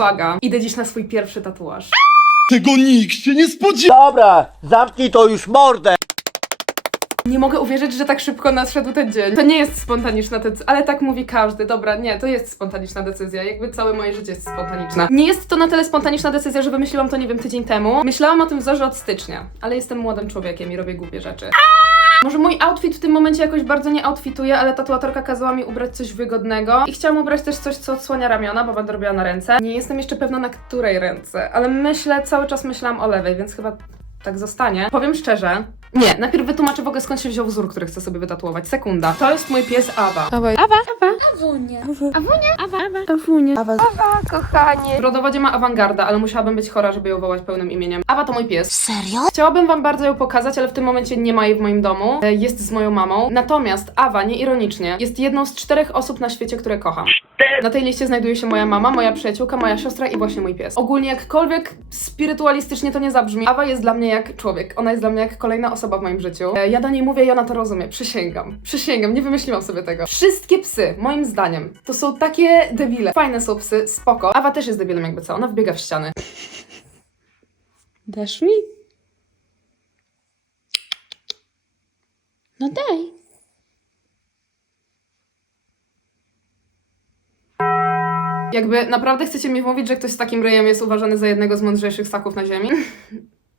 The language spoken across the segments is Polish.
uwaga, idę dziś na swój pierwszy tatuaż. Tego nikt się nie spodziewał! Dobra, zamknij to już mordę! Nie mogę uwierzyć, że tak szybko nadszedł ten dzień. To nie jest spontaniczna decyzja, ale tak mówi każdy. Dobra, nie, to jest spontaniczna decyzja. Jakby całe moje życie jest spontaniczne. Nie jest to na tyle spontaniczna decyzja, że wymyśliłam to, nie wiem, tydzień temu. Myślałam o tym wzorze od stycznia, ale jestem młodym człowiekiem i robię głupie rzeczy. Może mój outfit w tym momencie jakoś bardzo nie outfituje, ale tatuatorka kazała mi ubrać coś wygodnego i chciałam ubrać też coś, co odsłania ramiona, bo będę robiła na ręce. Nie jestem jeszcze pewna na której ręce, ale myślę, cały czas myślałam o lewej, więc chyba tak zostanie. Powiem szczerze. Nie, najpierw wytłumaczę w ogóle skąd się wziął wzór, który chcę sobie wytatuować. Sekunda. To jest mój pies Awa. kochanie. W rodowodzie ma awangarda, ale musiałabym być chora, żeby ją wołać pełnym imieniem. Awa to mój pies. Serio? Chciałabym wam bardzo ją pokazać, ale w tym momencie nie ma jej w moim domu. E, Jest z moją mamą. Natomiast Awa, nieironicznie, jest jedną z czterech osób na świecie, które kocham. Na tej liście znajduje się moja mama, moja przyjaciółka, moja siostra i właśnie mój pies. Ogólnie jakkolwiek spirytualistycznie to nie zabrzmi, Awa jest dla mnie jak człowiek. Ona jest dla mnie jak kolejna osoba w moim życiu. E, Ja do niej mówię i ona to rozumie. Przysięgam. Przysięgam, nie wymyśliłam sobie tego. Wszystkie psy, moim zdaniem, to są takie debile. Fajne są psy, spoko. Awa też jest debilem jakby co, ona wbiega w ściany. Dasz mi? No daj. Jakby naprawdę chcecie mi mówić, że ktoś z takim ryjem jest uważany za jednego z mądrzejszych ssaków na ziemi?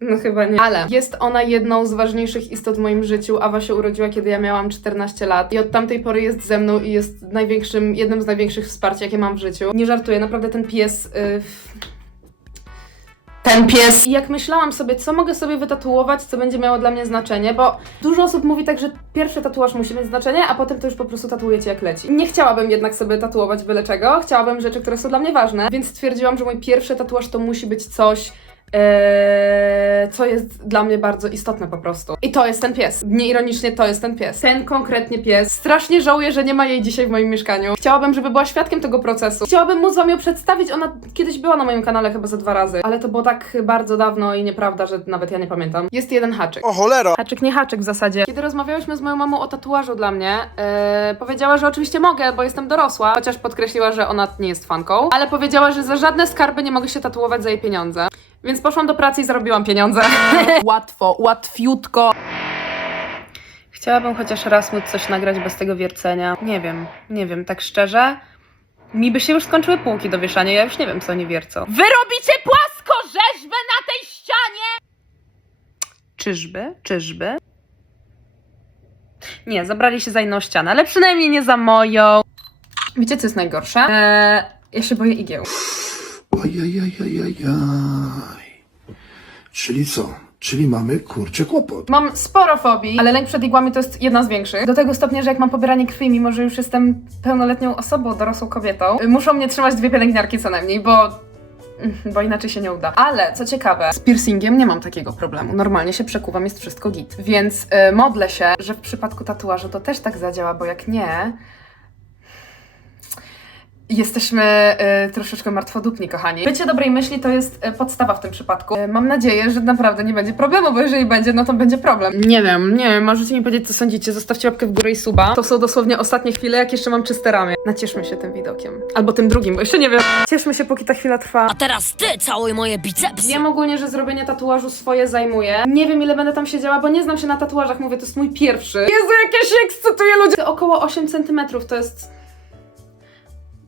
No chyba nie. Ale jest ona jedną z ważniejszych istot w moim życiu. Awa się urodziła, kiedy ja miałam 14 lat i od tamtej pory jest ze mną i jest największym, jednym z największych wsparć, jakie mam w życiu. Nie żartuję, naprawdę ten pies... y, ten pies. I jak myślałam sobie, co mogę sobie wytatuować, co będzie miało dla mnie znaczenie, bo dużo osób mówi tak, że pierwszy tatuaż musi mieć znaczenie, a potem to już po prostu tatuujecie jak leci. Nie chciałabym jednak sobie tatuować byle czego, chciałabym rzeczy, które są dla mnie ważne, więc stwierdziłam, że mój pierwszy tatuaż to musi być coś, Eee, co jest dla mnie bardzo istotne po prostu. I to jest ten pies. Nieironicznie to jest ten pies. Ten konkretnie pies. Strasznie żałuję, że nie ma jej dzisiaj w moim mieszkaniu. Chciałabym, żeby była świadkiem tego procesu. Chciałabym móc wam ją przedstawić. Ona kiedyś była na moim kanale chyba ze dwa razy, ale to było tak bardzo dawno i nieprawda, że nawet ja nie pamiętam. Jest jeden haczyk. O cholera! Haczyk, nie haczyk w zasadzie. Kiedy rozmawiałyśmy z moją mamą o tatuażu dla mnie, yy, powiedziała, że oczywiście mogę, bo jestem dorosła, chociaż podkreśliła, że ona nie jest fanką, ale powiedziała, że za żadne skarby nie mogę się tatuować za jej pieniądze. Więc poszłam do pracy i zarobiłam pieniądze. Łatwo, łatwiutko. Chciałabym chociaż raz móc coś nagrać bez tego wiercenia. Nie wiem, nie wiem, tak szczerze. Mi by się już skończyły półki do wieszania, ja już nie wiem, co oni wiercą. Wy robicie płaskorzeźbę na tej ścianie! Czyżby? Czyżby? Nie, zabrali się za inną ścianę, ale przynajmniej nie za moją. Wiecie, co jest najgorsze? Eee, ja się boję igieł. Ojajajajajaj. Czyli co? Czyli mamy kurczę kłopot. Mam sporo fobii, ale lęk przed igłami to jest jedna z większych. Do tego stopnia, że jak mam pobieranie krwi, mimo że już jestem pełnoletnią osobą, dorosłą kobietą, y, muszą mnie trzymać dwie pielęgniarki co najmniej, bo bo inaczej się nie uda. Ale co ciekawe, z piercingiem nie mam takiego problemu. Normalnie się przekuwam, jest wszystko git. Więc y, modlę się, że w przypadku tatuażu to też tak zadziała, bo jak nie. Jesteśmy y, troszeczkę martwodupni, kochani. Bycie dobrej myśli to jest y, podstawa w tym przypadku. Y, mam nadzieję, że naprawdę nie będzie problemu, bo jeżeli będzie, no to będzie problem. Nie wiem, nie wiem, możecie mi powiedzieć, co sądzicie. Zostawcie łapkę w górę i suba. To są dosłownie ostatnie chwile, jak jeszcze mam czyste ramię. Nacieszmy się tym widokiem. Albo tym drugim, bo jeszcze nie wiem. Cieszmy się, póki ta chwila trwa. A teraz ty całuj moje bicepsy. Wiem ogólnie, że zrobienie tatuażu swoje zajmuje. Nie wiem, ile będę tam siedziała, bo nie znam się na tatuażach. Mówię, to jest mój pierwszy. Jezu, jak ja się ekscytuję, ludzie! Około 8 cm to jest...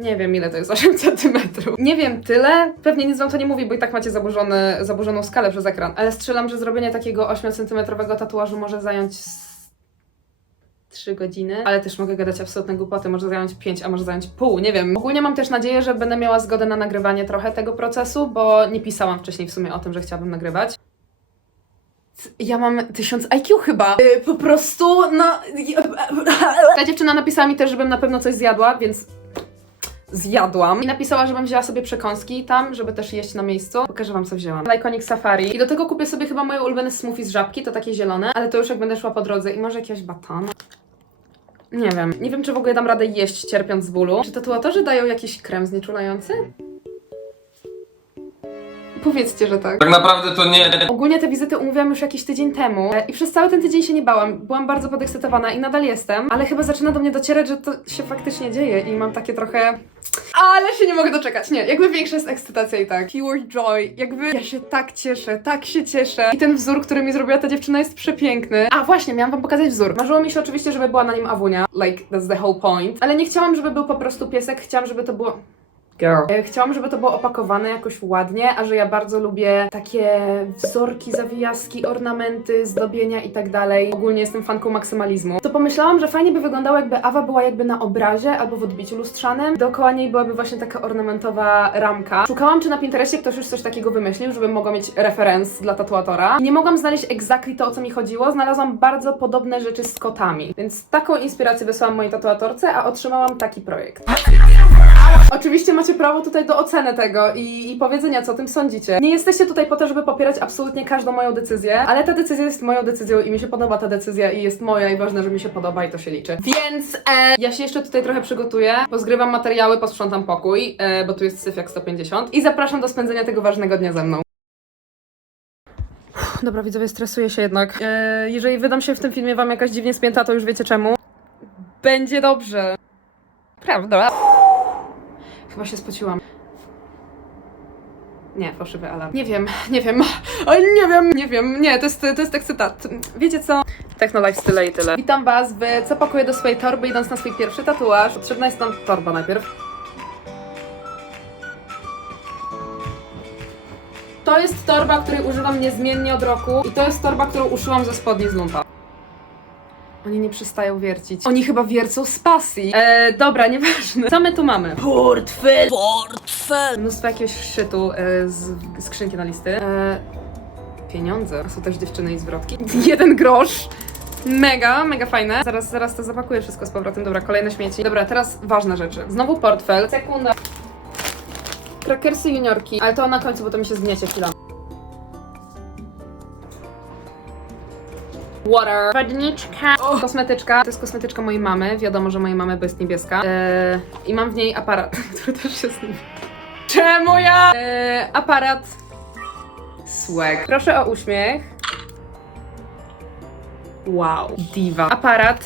Nie wiem, ile to jest 8 cm. Nie wiem, tyle. Pewnie nic wam to nie mówi, bo i tak macie zaburzony, zaburzoną skalę przez ekran. Ale strzelam, że zrobienie takiego 8 cm tatuażu może zająć... z 3 godziny, ale też mogę gadać absolutne głupoty, może zająć 5, a może zająć pół, nie wiem. Ogólnie mam też nadzieję, że będę miała zgodę na nagrywanie trochę tego procesu, bo nie pisałam wcześniej w sumie o tym, że chciałabym nagrywać. Ja mam 1000 IQ chyba. Yy, po prostu, no... Ta dziewczyna napisała mi też, żebym na pewno coś zjadła, więc zjadłam. I napisała, żebym wzięła sobie przekąski tam, żeby też jeść na miejscu. Pokażę wam, co wzięłam. Iconic Safari. I do tego kupię sobie chyba moje ulubione smoothie z żabki, to takie zielone, ale to już jak będę szła po drodze. I może jakiegoś batana. Nie wiem. Nie wiem, czy w ogóle dam radę jeść cierpiąc z bólu. Czy tatuatorzy dają jakiś krem znieczulający? Powiedzcie, że tak. Tak naprawdę to nie. Ogólnie te wizyty umówiłam już jakiś tydzień temu e, i przez cały ten tydzień się nie bałam. Byłam bardzo podekscytowana i nadal jestem, ale chyba zaczyna do mnie docierać, że to się faktycznie dzieje i mam takie trochę... Ale się nie mogę doczekać. Nie, jakby większa jest ekscytacja i tak. Pure joy. Jakby ja się tak cieszę, tak się cieszę. I ten wzór, który mi zrobiła ta dziewczyna jest przepiękny. A właśnie, miałam wam pokazać wzór. Marzyło mi się oczywiście, żeby była na nim Awunia. Like, that's the whole point. Ale nie chciałam, żeby był po prostu piesek. Chciałam, żeby to było... Girl. E, Chciałam, żeby to było opakowane jakoś ładnie, a że ja bardzo lubię takie wzorki, zawijaski, ornamenty, zdobienia i tak dalej. Ogólnie jestem fanką maksymalizmu. To pomyślałam, że fajnie by wyglądało, jakby Awa była jakby na obrazie albo w odbiciu lustrzanym. Dookoła niej byłaby właśnie taka ornamentowa ramka. Szukałam, czy na Pinterestie ktoś już coś takiego wymyślił, żebym mogła mieć referenc dla tatuatora. Nie mogłam znaleźć exactly to, o co mi chodziło. Znalazłam bardzo podobne rzeczy z kotami. Więc taką inspirację wysłałam mojej tatuatorce, a otrzymałam taki projekt. Oczywiście macie prawo tutaj do oceny tego i, i powiedzenia, co o tym sądzicie. Nie jesteście tutaj po to, żeby popierać absolutnie każdą moją decyzję, ale ta decyzja jest moją decyzją i mi się podoba ta decyzja i jest moja i ważne, że mi się podoba i to się liczy. Więc e, ja się jeszcze tutaj trochę przygotuję, pozgrywam materiały, posprzątam pokój, e, bo tu jest syf jak 150 i zapraszam do spędzenia tego ważnego dnia ze mną. Dobra, widzowie, stresuję się jednak. E, jeżeli wydam się w tym filmie wam jakaś dziwnie spięta, to już wiecie czemu. Będzie dobrze. Prawda? Chyba się spociłam. Nie, fałszywy alarm. Nie wiem, nie wiem. Oj, nie wiem, nie wiem. Nie, to jest, to jest ekscytat. Wiecie co? Techno Life tyle i tyle. Witam was w Co pakuję do swojej torby idąc na swój pierwszy tatuaż. Potrzebna jest nam torba najpierw. To jest torba, której używam niezmiennie od roku i to jest torba, którą uszyłam ze spodni z lumpa. Oni nie przestają wiercić. Oni chyba wiercą z pasji. E, dobra, nieważne. Co my tu mamy? Portfel. Portfel. Mnóstwo jakiegoś szytu e, z skrzynki na listy. E, pieniądze. Są też dziewczyny i zwrotki. Jeden grosz. Mega, mega fajne. Zaraz, zaraz to zapakuję wszystko z powrotem. Dobra, kolejne śmieci. Dobra, teraz ważne rzeczy. Znowu portfel. Sekunda. Krakersy juniorki. Ale to na końcu, bo to mi się zgniecie chwila. Water. Wodniczka. Kosmetyczka. To jest kosmetyczka mojej mamy. Wiadomo, że mojej mamy, bo jest niebieska. Eee, I mam w niej aparat, który też się z nim. Czemu ja? Eee, aparat. Swag. Proszę o uśmiech. Wow. Diva. Aparat.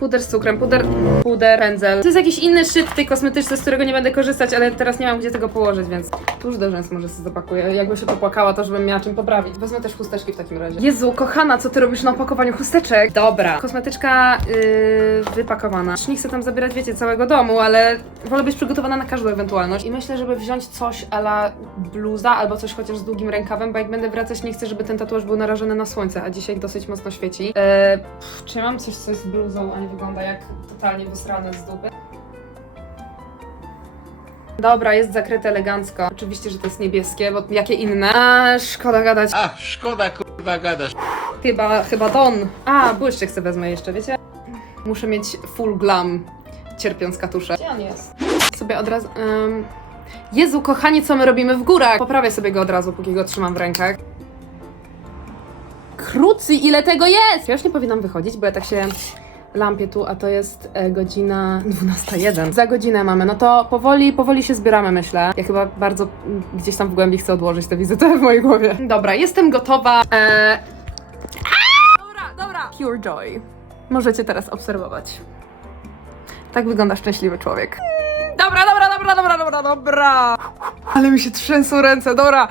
Puder z cukrem, puder, puder, pędzel. To jest jakiś inny szyb w tej kosmetyczce, z którego nie będę korzystać, ale teraz nie mam gdzie tego położyć, więc tuż do rzęs może sobie zapakuję. Jakby się popłakała, to żebym miała czym poprawić. Wezmę też chusteczki w takim razie. Jezu, kochana, co ty robisz na opakowaniu chusteczek? Dobra. Kosmetyczka yy, wypakowana. Nie chcę tam zabierać, wiecie, całego domu, ale wolę być przygotowana na każdą ewentualność. I myślę, żeby wziąć coś ala bluza albo coś chociaż z długim rękawem, bo jak będę wracać, nie chcę, żeby ten tatuaż był narażony na słońce, a dzisiaj dosyć mocno świeci. Yy, pff, czy ja mam coś, co jest bluzą, a nie wygląda jak totalnie wysrane z dupy? Dobra, jest zakryte elegancko. Oczywiście, że to jest niebieskie, bo jakie inne? A, szkoda gadać. Ach, szkoda kurwa gadasz. Chyba, chyba Don. A, błyszczyk sobie wezmę jeszcze, wiecie? Muszę mieć full glam, cierpiąc katusze. Gdzie on jest? Sobie od razu... Um... Jezu, kochanie, co my robimy w górach? Poprawię sobie go od razu, póki go trzymam w rękach. Krucy, ile tego jest? Ja już nie powinnam wychodzić, bo ja tak się lampię tu, a to jest e, godzina 12.01. Za godzinę mamy, no to powoli, powoli się zbieramy, myślę. Ja chyba bardzo mm, gdzieś tam w głębi chcę odłożyć tę wizytę w mojej głowie. Dobra, jestem gotowa. E... Dobra, dobra. Pure joy. Możecie teraz obserwować. Tak wygląda szczęśliwy człowiek. Dobra, dobra, dobra, dobra, dobra, dobra. Ale mi się trzęsą ręce, dobra.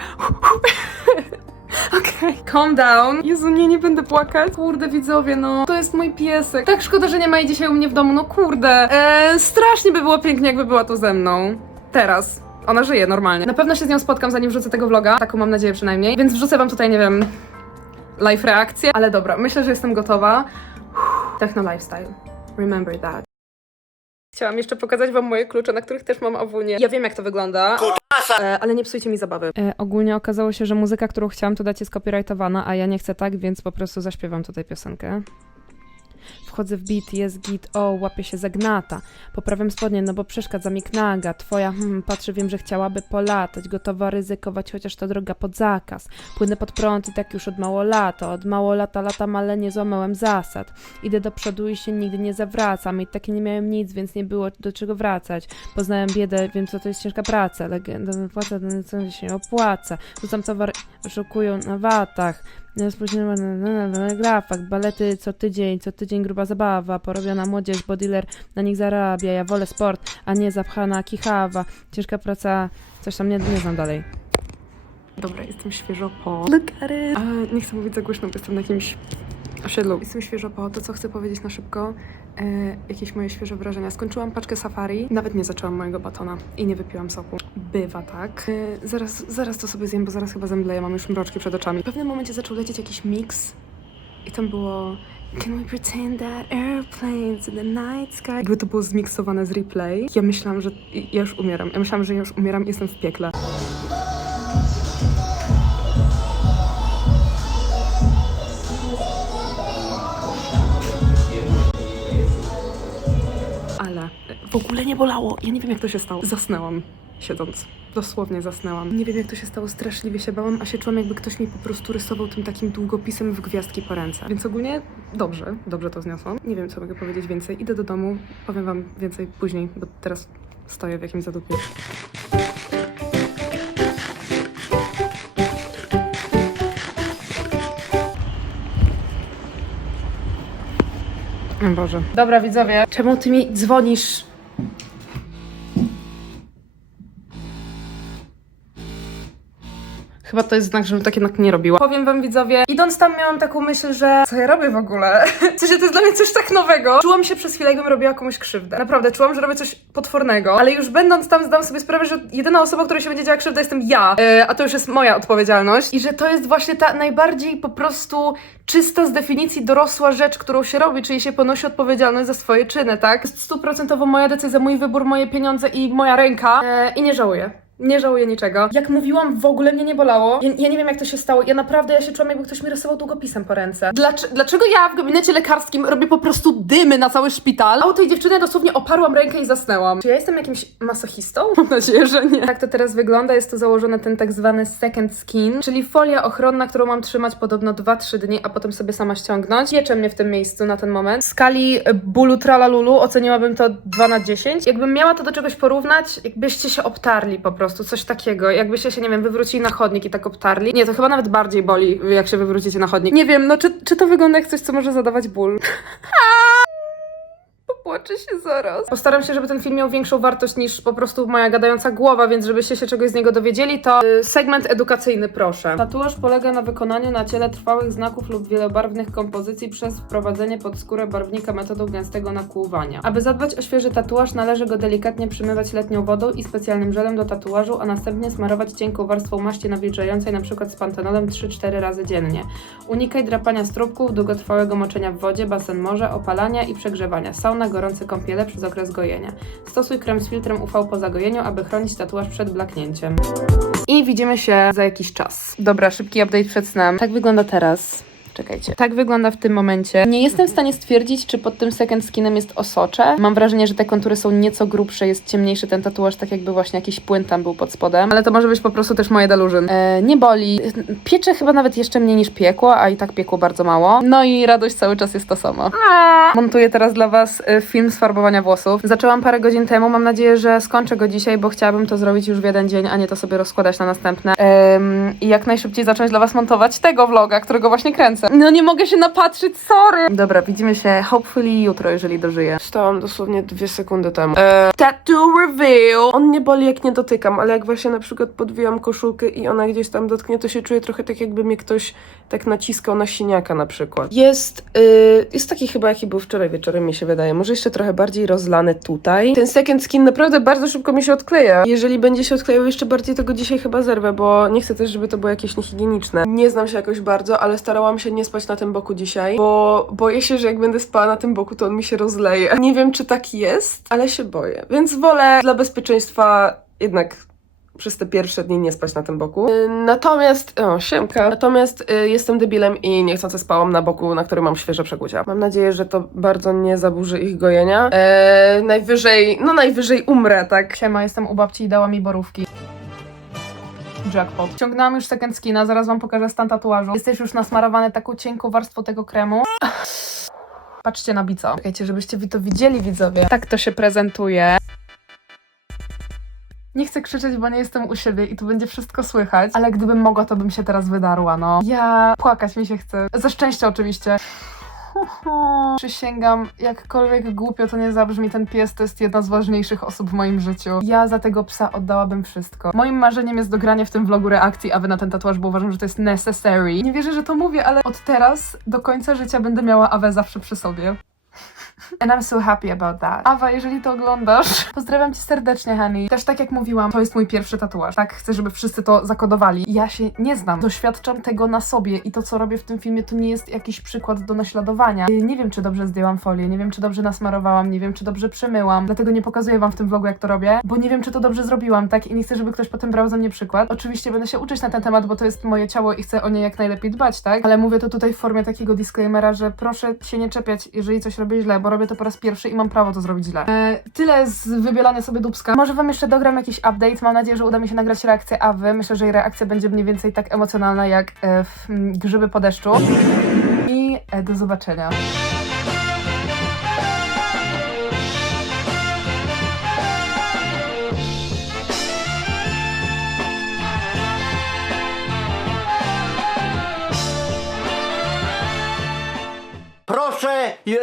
Okej, calm down. Jezu, nie, nie będę płakać. Kurde, widzowie, no. To jest mój piesek. Tak szkoda, że nie ma jej dzisiaj u mnie w domu, no kurde. Eee, strasznie by było pięknie, jakby była tu ze mną. Teraz. Ona żyje normalnie. Na pewno się z nią spotkam, zanim wrzucę tego vloga. Taką mam nadzieję przynajmniej. Więc wrzucę wam tutaj, nie wiem, live reakcję. Ale dobra, myślę, że jestem gotowa. Techno lifestyle. Remember that. Chciałam jeszcze pokazać wam moje klucze, na których też mam awunię. Ja wiem, jak to wygląda. E, ale nie psujcie mi zabawy. E, ogólnie okazało się, że muzyka, którą chciałam tu dać jest copyrightowana, a ja nie chcę tak, więc po prostu zaśpiewam tutaj piosenkę. Wchodzę w bit, jest git, o, łapie się zagnata. Poprawiam spodnie, no bo przeszkadza mi knaga. Twoja, hmm, patrzy, wiem, że chciałaby polatać. Gotowa ryzykować, chociaż to droga pod zakaz. Płynę pod prąd i tak już od mało lata. Od mało lata latam, ale nie złamałem zasad. Idę do przodu i się nigdy nie zawracam. I takie nie miałem nic, więc nie było do czego wracać. Poznałem biedę, wiem co to jest ciężka praca. Legenda wypłaca, ten co się opłaca. Rzucam towar, oszukują na watach. Spóźnione na, na, na grafach, balety co tydzień, co tydzień gruba zabawa, porobiona młodzież, bo dealer na nich zarabia. Ja wolę sport, a nie zapchana kichawa. Ciężka praca, coś tam nie, nie znam dalej. Dobra, jestem świeżo po. Look at it. A, nie chcę mówić za głośno, bo jestem na jakimś osiedlu. Jestem świeżo po. To, co chcę powiedzieć na szybko, jakieś moje świeże wrażenia. Skończyłam paczkę safari, nawet nie zaczęłam mojego batona i nie wypiłam soku. Bywa tak. E, zaraz, zaraz to sobie zjem, bo zaraz chyba zemdleję, mam już mroczki przed oczami. W pewnym momencie zaczął lecieć jakiś mix i tam było Can we pretend that airplanes in the night sky? Jakby to było zmiksowane z replay. Ja myślałam, że ja już umieram. Ja myślałam, że ja już umieram i jestem w piekle. W ogóle nie bolało. Ja nie wiem, jak to się stało. Zasnęłam siedząc. Dosłownie zasnęłam. Nie wiem, jak to się stało. Straszliwie się bałam, a się czułam, jakby ktoś mi po prostu rysował tym takim długopisem w gwiazdki po ręce. Więc ogólnie dobrze, dobrze to zniosłam. Nie wiem, co mogę powiedzieć więcej. Idę do domu, powiem wam więcej później, bo teraz stoję w jakimś zadupie. Boże. Dobra, widzowie. Czemu ty mi dzwonisz? Chyba to jest znak, żebym tak jednak nie robiła. Powiem wam widzowie, idąc tam miałam taką myśl, że co ja robię w ogóle? Sensie to jest dla mnie coś tak nowego. Czułam się przez chwilę, jakbym robiła komuś krzywdę. Naprawdę, czułam, że robię coś potwornego, ale już będąc tam zdam sobie sprawę, że jedyna osoba, której się będzie działa krzywda jestem ja, e, a to już jest moja odpowiedzialność i że to jest właśnie ta najbardziej po prostu czysta z definicji dorosła rzecz, którą się robi, czyli się ponosi odpowiedzialność za swoje czyny, tak? Stuprocentowo moja decyzja, mój wybór, moje pieniądze i moja ręka e, i nie żałuję. Nie żałuję niczego. Jak mówiłam, w ogóle mnie nie bolało. Ja, ja nie wiem, jak to się stało. Ja naprawdę, ja się czułam, jakby ktoś mi rysował długopisem po ręce. Dlaczego, dlaczego ja w gabinecie lekarskim robię po prostu dymy na cały szpital, a u tej dziewczyny dosłownie oparłam rękę i zasnęłam? Czy ja jestem jakimś masochistą? Mam nadzieję, że nie. Tak to teraz wygląda. Jest to założone ten tak zwany second skin, czyli folia ochronna, którą mam trzymać podobno 2-3 dni, a potem sobie sama ściągnąć. Piecze mnie w tym miejscu na ten moment. W skali bólu tralalulu oceniłabym to 2 na 10. Jakbym miała to do czegoś porównać, jakbyście się obtarli po prostu, coś takiego. Jakbyście się, nie wiem, wywrócili na chodnik i tak obtarli. Nie, to chyba nawet bardziej boli, jak się wywrócicie na chodnik. Nie wiem, no czy, czy to wygląda jak coś, co może zadawać ból? Popłaczę się zaraz. Postaram się, żeby ten film miał większą wartość niż po prostu moja gadająca głowa, więc żebyście się czegoś z niego dowiedzieli, to y, segment edukacyjny proszę. Tatuaż polega na wykonaniu na ciele trwałych znaków lub wielobarwnych kompozycji przez wprowadzenie pod skórę barwnika metodą gęstego nakłuwania. Aby zadbać o świeży tatuaż, należy go delikatnie przymywać letnią wodą i specjalnym żelem do tatuażu, a następnie smarować cienką warstwą maści nawilżającej np. z pantenolem 3-4 razy dziennie. Unikaj drapania strubków, długotrwałego moczenia w wodzie, basen morza, opalania i przegrzewania. Sauna, gorące kąpiele przez okres gojenia. Stosuj krem z filtrem UV po zagojeniu, aby chronić tatuaż przed blaknięciem. I widzimy się za jakiś czas. Dobra, szybki update przed snem. Tak wygląda teraz. Czekajcie. Tak wygląda w tym momencie. Nie jestem w stanie stwierdzić, czy pod tym second skinem jest osocze. Mam wrażenie, że te kontury są nieco grubsze, jest ciemniejszy ten tatuaż, tak jakby właśnie jakiś płyn tam był pod spodem. Ale to może być po prostu też moje delusion. E, nie boli. Piecze chyba nawet jeszcze mniej niż piekło, a i tak piekło bardzo mało. No i radość cały czas jest to samo. Montuję teraz dla Was e, film z farbowania włosów. Zaczęłam parę godzin temu. Mam nadzieję, że skończę go dzisiaj, bo chciałabym to zrobić już w jeden dzień, a nie to sobie rozkładać na następne. Em, I jak najszybciej zacząć dla Was montować tego vloga, którego właśnie kręcę. No nie mogę się napatrzeć, sorry! Dobra, widzimy się hopefully jutro, jeżeli dożyję. Wstałam dosłownie dwie sekundy temu. E, tattoo reveal! On nie boli jak nie dotykam, ale jak właśnie na przykład podwijam koszulkę i ona gdzieś tam dotknie, to się czuję trochę tak jakby mnie ktoś tak naciskał na siniaka na przykład. Jest, y, jest taki chyba jaki był wczoraj wieczorem mi się wydaje, może jeszcze trochę bardziej rozlany tutaj. Ten second skin naprawdę bardzo szybko mi się odkleja. Jeżeli będzie się odklejał jeszcze bardziej, to go dzisiaj chyba zerwę, bo nie chcę też, żeby to było jakieś niehigieniczne. Nie znam się jakoś bardzo, ale starałam się nie spać na tym boku dzisiaj, bo boję się, że jak będę spała na tym boku, to on mi się rozleje. Nie wiem, czy tak jest, ale się boję. Więc wolę dla bezpieczeństwa jednak przez te pierwsze dni nie spać na tym boku. Y, Natomiast, o, siemka. Natomiast y, jestem debilem i niechcący spałam na boku, na którym mam świeże przekucia. Mam nadzieję, że to bardzo nie zaburzy ich gojenia. Eee, najwyżej, no najwyżej umrę, tak? Siema, jestem u babci i dała mi borówki. Jackpot. Ciągnęłam już second skina, zaraz wam pokażę stan tatuażu. Jesteś już nasmarowany taką cienką warstwą tego kremu. Patrzcie na bico. Czekajcie, żebyście wy to widzieli, widzowie. Tak to się prezentuje. Nie chcę krzyczeć, bo nie jestem u siebie i tu będzie wszystko słychać, ale gdybym mogła, to bym się teraz wydarła, no. Ja... Płakać mi się chce. Ze szczęścia oczywiście. Przysięgam, jakkolwiek głupio to nie zabrzmi, ten pies to jest jedna z ważniejszych osób w moim życiu. Ja za tego psa oddałabym wszystko. Moim marzeniem jest dogranie w tym vlogu reakcji, a wy na ten tatuaż, bo uważam, że to jest necessary. Nie wierzę, że to mówię, ale od teraz do końca życia będę miała Awę zawsze przy sobie. And I'm so happy about that. Awa, jeżeli to oglądasz, pozdrawiam cię serdecznie, honey. Też tak jak mówiłam, to jest mój pierwszy tatuaż. Tak, chcę, żeby wszyscy to zakodowali. Ja się nie znam. Doświadczam tego na sobie i to, co robię w tym filmie, to nie jest jakiś przykład do naśladowania. Nie wiem, czy dobrze zdjęłam folię, nie wiem, czy dobrze nasmarowałam, nie wiem, czy dobrze przemyłam. Dlatego nie pokazuję wam w tym vlogu, jak to robię, bo nie wiem, czy to dobrze zrobiłam, tak? I nie chcę, żeby ktoś potem brał ze mnie przykład. Oczywiście będę się uczyć na ten temat, bo to jest moje ciało i chcę o nie jak najlepiej dbać, tak? Ale mówię to tutaj w formie takiego disclaimera, że proszę się nie czepiać, jeżeli coś robię źle, bo robię to po raz pierwszy i mam prawo to zrobić źle. E, tyle z wybielania sobie dubska. Może wam jeszcze dogram jakiś update. Mam nadzieję, że uda mi się nagrać reakcję Awy. Myślę, że jej reakcja będzie mniej więcej tak emocjonalna jak e, w Grzyby po deszczu. I e, do zobaczenia.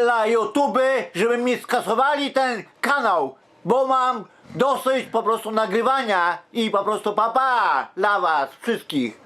Na YouTube, żeby mi skasowali ten kanał, bo mam dosyć po prostu nagrywania i po prostu papa dla was wszystkich.